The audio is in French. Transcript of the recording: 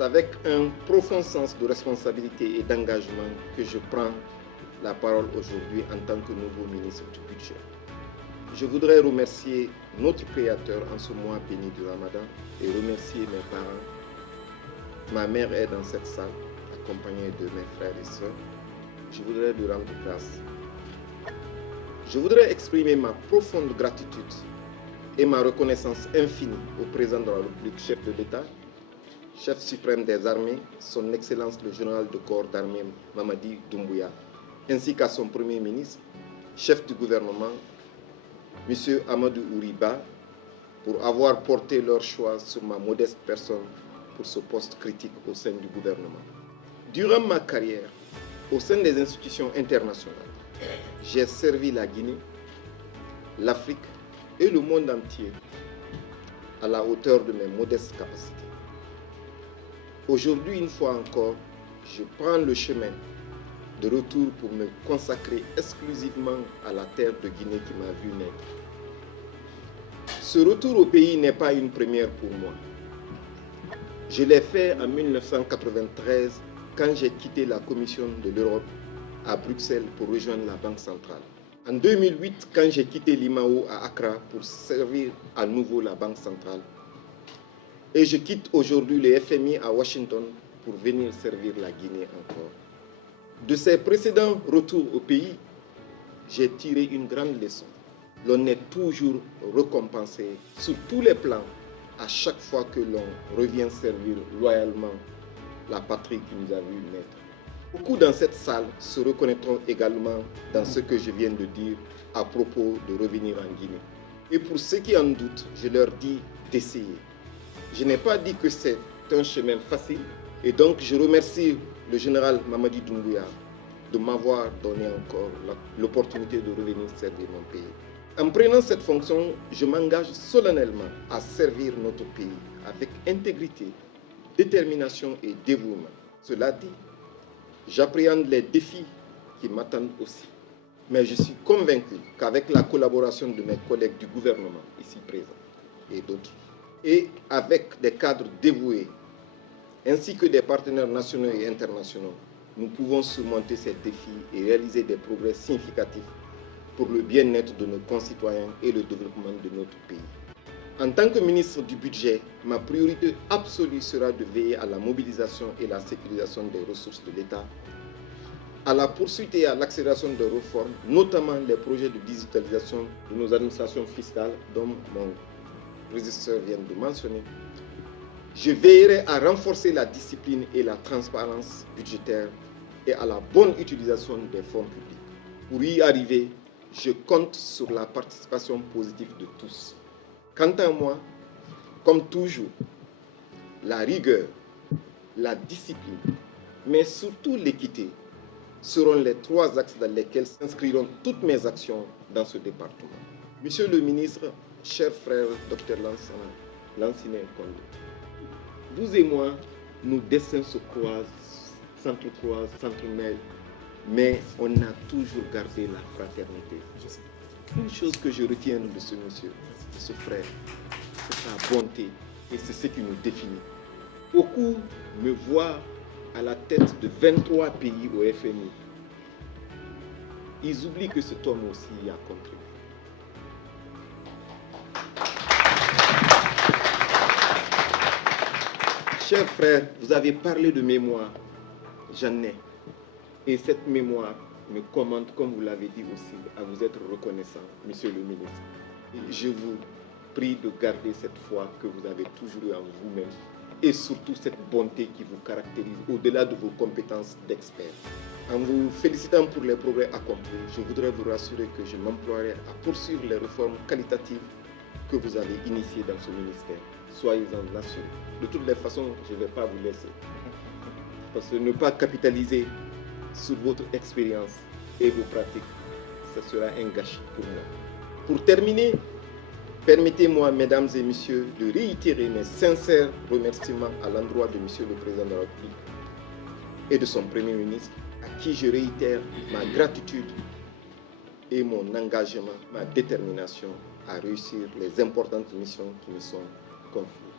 C'est avec un profond sens de responsabilité et d'engagement que je prends la parole aujourd'hui en tant que nouveau ministre du Budget. Je voudrais remercier notre Créateur en ce mois béni du Ramadan et remercier mes parents. Ma mère est dans cette salle, accompagnée de mes frères et sœurs. Je voudrais lui rendre grâce. Je voudrais exprimer ma profonde gratitude et ma reconnaissance infinie au président de la République, chef de l'État, chef suprême des armées, son Excellence le général de corps d'armée Mamadi Doumbouya, ainsi qu'à son Premier ministre, chef du gouvernement, M. Amadou Ouriba, pour avoir porté leur choix sur ma modeste personne pour ce poste critique au sein du gouvernement. Durant ma carrière, au sein des institutions internationales, j'ai servi la Guinée, l'Afrique et le monde entier à la hauteur de mes modestes capacités. Aujourd'hui, une fois encore, je prends le chemin de retour pour me consacrer exclusivement à la terre de Guinée qui m'a vu naître. Ce retour au pays n'est pas une première pour moi. Je l'ai fait en 1993 quand j'ai quitté la Commission de l'Europe à Bruxelles pour rejoindre la Banque centrale. En 2008, quand j'ai quitté l'IMAO à Accra pour servir à nouveau la Banque centrale. Et je quitte aujourd'hui le FMI à Washington pour venir servir la Guinée encore. De ces précédents retours au pays, j'ai tiré une grande leçon. L'on est toujours récompensé sur tous les plans à chaque fois que l'on revient servir loyalement la patrie qui nous a vu naître. Beaucoup dans cette salle se reconnaîtront également dans ce que je viens de dire à propos de revenir en Guinée. Et pour ceux qui en doutent, je leur dis d'essayer. Je n'ai pas dit que c'est un chemin facile et donc je remercie le général Mamadi Doumbouya de m'avoir donné encore l'opportunité de revenir servir mon pays. En prenant cette fonction, je m'engage solennellement à servir notre pays avec intégrité, détermination et dévouement. Cela dit, j'appréhende les défis qui m'attendent aussi. Mais je suis convaincu qu'avec la collaboration de mes collègues du gouvernement ici présents et d'autres, et avec des cadres dévoués, ainsi que des partenaires nationaux et internationaux, nous pouvons surmonter ces défis et réaliser des progrès significatifs pour le bien-être de nos concitoyens et le développement de notre pays. En tant que ministre du Budget, ma priorité absolue sera de veiller à la mobilisation et la sécurisation des ressources de l'État, à la poursuite et à l'accélération des réformes, notamment les projets de digitalisation de nos administrations fiscales, dont mon prédécesseur vient de mentionner. Je veillerai à renforcer la discipline et la transparence budgétaire et à la bonne utilisation des fonds publics. Pour y arriver, je compte sur la participation positive de tous. Quant à moi, comme toujours, la rigueur, la discipline, mais surtout l'équité seront les trois axes dans lesquels s'inscriront toutes mes actions dans ce département. Monsieur le ministre, cher frère Dr Lansine Condé, vous et moi, nos destins se croisent, s'entrecroisent, s'entremêlent, mais on a toujours gardé la fraternité. Une chose que je retiens de ce monsieur, de ce frère, c'est sa bonté et c'est ce qui nous définit. Beaucoup me voient à la tête de 23 pays au FMI. Ils oublient que cet homme aussi y a contribué. Chers frères, vous avez parlé de mémoire. J'en ai. Et cette mémoire me commande, comme vous l'avez dit aussi, à vous être reconnaissant, monsieur le ministre. Et je vous prie de garder cette foi que vous avez toujours eu en vous-même et surtout cette bonté qui vous caractérise au-delà de vos compétences d'expert. En vous félicitant pour les progrès accomplis, je voudrais vous rassurer que je m'emploierai à poursuivre les réformes qualitatives que vous avez initiées dans ce ministère. Soyez-en assurés. De toutes les façons, je ne vais pas vous laisser. Parce que ne pas capitaliser sur votre expérience et vos pratiques, ce sera un gâchis pour moi. Pour terminer, permettez-moi, mesdames et messieurs, de réitérer mes sincères remerciements à l'endroit de monsieur le Président de la République et de son Premier ministre, à qui je réitère ma gratitude et mon engagement, ma détermination à réussir les importantes missions qui me sont confiées.